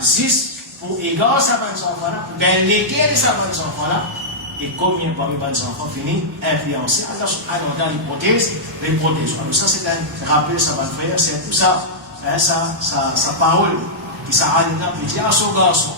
juste pour égarer ça par enfant là, pour gagner l'équerre de ça par enfant là. Et combien parmi les enfants finissent influencés dans l'hypothèse, Alors ça c'est un rappel, ça va le faire, c'est tout ça, sa parole, qui s'arrête là, puis dit à son garçon,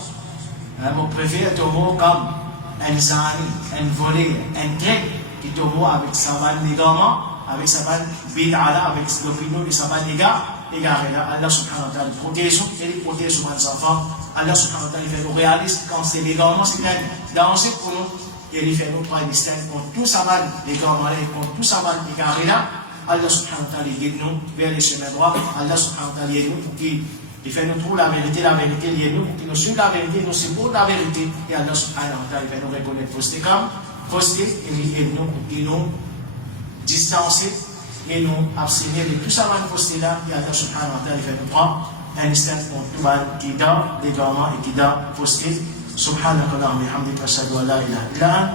mon préféré Tomo comme un zani, un volé, un grec, qui Tomo avec sa vanne d'égarement, avec sa vanne bid'ala, avec l'opinion de sa vanne égarée là, Allah subhanahu wa ta'ala protège, et il protège les enfants, Allah subhanahu wa ta'ala fait nous réaliser quand c'est l'égarement, c'est un danger pour nous. Et il fait notre distinct contre tout ça mal, les gamins, contre tout ça mal, les carrés là. Allah subhanahu wa ta'ala guide nous vers les chemins droits. Allah subhanahu wa ta'ala guide nous pour qu'il fait nous trouver la vérité, guide nous pour qu'il nous suive la vérité, nous supporte la vérité. Et Allah subhanahu wa ta'ala fait nous reconnaître fausseté comme fausseté, et il guide nous pour qu'il nous distancer et nous abstenir de tout ça mal fausseté là. Et Allah subhanahu wa ta'ala fait nous prendre un instant contre tout mal qui donne les gamins et qui donne fausseté. سبحانك اللهم وبحمدك أشهد أن لا إله إلا أنت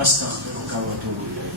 أستغفرك وأتوب إليك